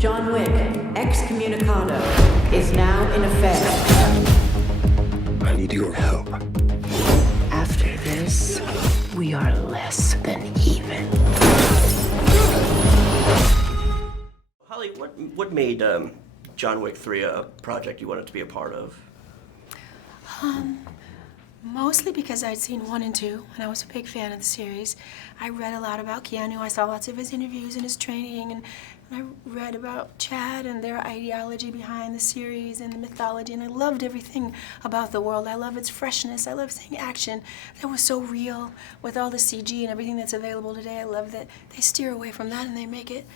John Wick, excommunicado, is now in effect. I need your help. After this, we are less than even. Holly, what made John Wick 3 a project you wanted to be a part of? Mostly because I'd seen 1 and 2, and I was a big fan of the series. I read a lot about Keanu. I saw lots of his interviews and his training, and I read about Chad and their ideology behind the series and the mythology, and I loved everything about the world. I love its freshness. I love seeing action that was so real with all the CG and everything that's available today. I love that they steer away from that and they make it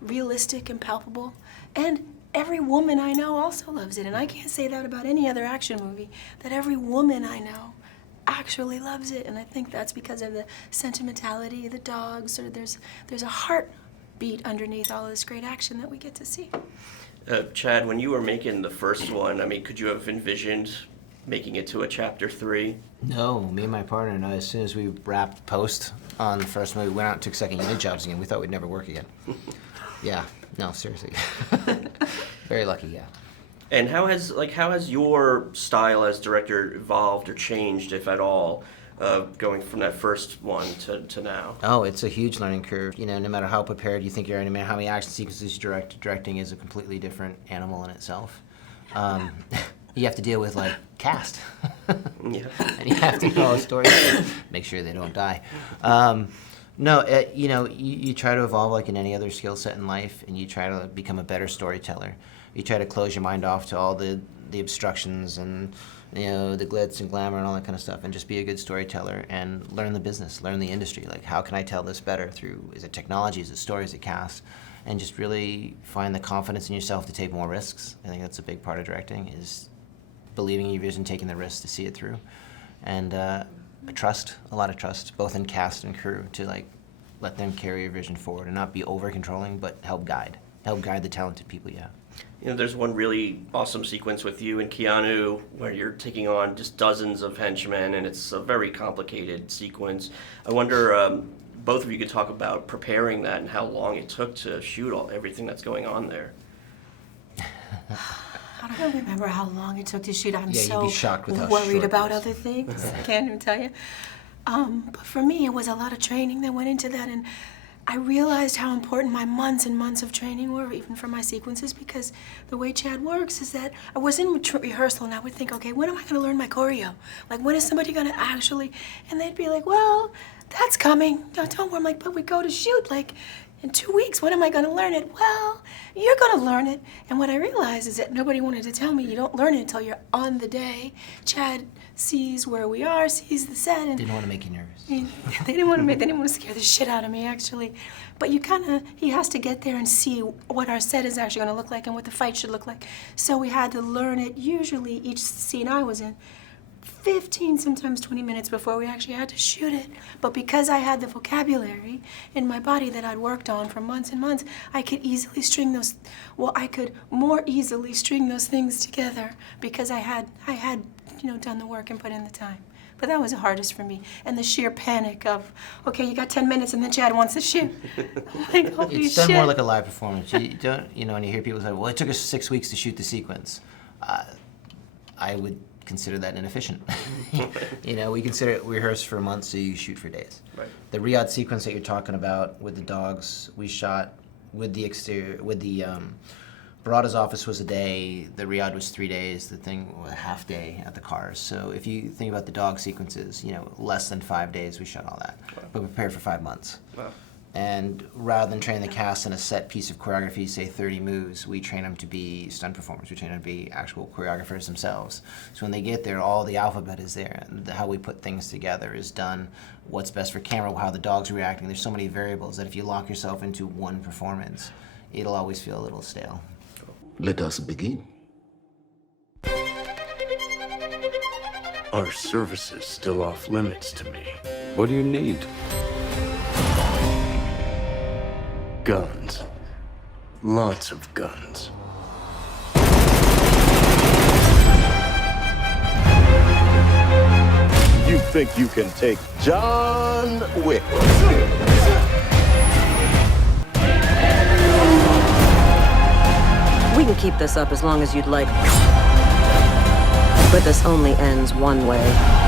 realistic and palpable. And every woman I know also loves it, and I can't say that about any other action movie, that every woman I know actually loves it, and I think that's because of the sentimentality, the dogs, or there's a heartbeat underneath all this great action that we get to see. Chad, when you were making the first one, I mean, could you have envisioned making it to a chapter 3? No, me and my partner, no, as soon as we wrapped post on the first movie, we went out and took second unit jobs again. We thought we'd never work again. Yeah, no, seriously. Very lucky, yeah. And how has your style as director evolved or changed, if at all, going from that first one to now? Oh, it's a huge learning curve. You know, no matter how prepared you think you are, no matter how many action sequences you directing is a completely different animal in itself. You have to deal with, like, cast. Yeah. And you have to know a story, make sure they don't die. No, you know, you try to evolve like in any other skill set in life, and you try to become a better storyteller. You try to close your mind off to all the obstructions and, you know, the glitz and glamour and all that kind of stuff, and just be a good storyteller and learn the business, learn the industry. Like, how can I tell this better through, is it technology, is it story, is it cast? And just really find the confidence in yourself to take more risks. I think that's a big part of directing, is believing in your vision, taking the risks to see it through. And a lot of trust, both in cast and crew, to like let them carry your vision forward and not be over controlling, but help guide the talented people you have. You know, there's one really awesome sequence with you and Keanu where you're taking on just dozens of henchmen, and it's a very complicated sequence. I wonder, both of you could talk about preparing that and how long it took to shoot everything that's going on there. I don't remember how long it took to shoot. I'm you'd be shocked with how worried short about it is. other things. I can't even tell you. But for me, it was a lot of training that went into that, and I realized how important my months and months of training were, even for my sequences, because the way Chad works is that I was in rehearsal and I would think, okay, when am I going to learn my choreo? Like, when is somebody going to actually, and they'd be like, well, that's coming. No, don't worry. I'm like, but we go to shoot, like, in 2 weeks, when am I going to learn it? Well, you're going to learn it. And what I realized is that nobody wanted to tell me you don't learn it until you're on the day. Chad sees where we are, sees the set, and Didn't want to make you nervous. they didn't want to scare the shit out of me, actually. But he has to get there and see what our set is actually going to look like and what the fight should look like. So we had to learn it, usually each scene I was in, 15, sometimes 20 minutes before we actually had to shoot it. But because I had the vocabulary in my body that I'd worked on for months and months, I could more easily string those things together because I had done the work and put in the time. But that was the hardest for me. And the sheer panic of, okay, you got 10 minutes and then Chad wants to shoot. Like, holy It's shit. done more like a live performance. You don't, when you hear people say, well, it took us 6 weeks to shoot the sequence. I would consider that inefficient. We rehearse for months, so you shoot for days. Right. The Riyadh sequence that you're talking about with the dogs, we shot with the Barada's office was a day, the Riyadh was 3 days, the thing was a half day at the cars. So if you think about the dog sequences, less than 5 days we shot all that. Wow. But prepared for 5 months. Wow. And rather than train the cast in a set piece of choreography, say 30 moves, we train them to be stunt performers. We train them to be actual choreographers themselves. So when they get there, all the alphabet is there. And how we put things together is done, what's best for camera, how the dog's reacting. There's so many variables that if you lock yourself into one performance, it'll always feel a little stale. Let us begin. Our service is still off limits to me. What do you need? Guns. Lots of guns. You think you can take John Wick? keep this up as long as you'd like. But this only ends one way.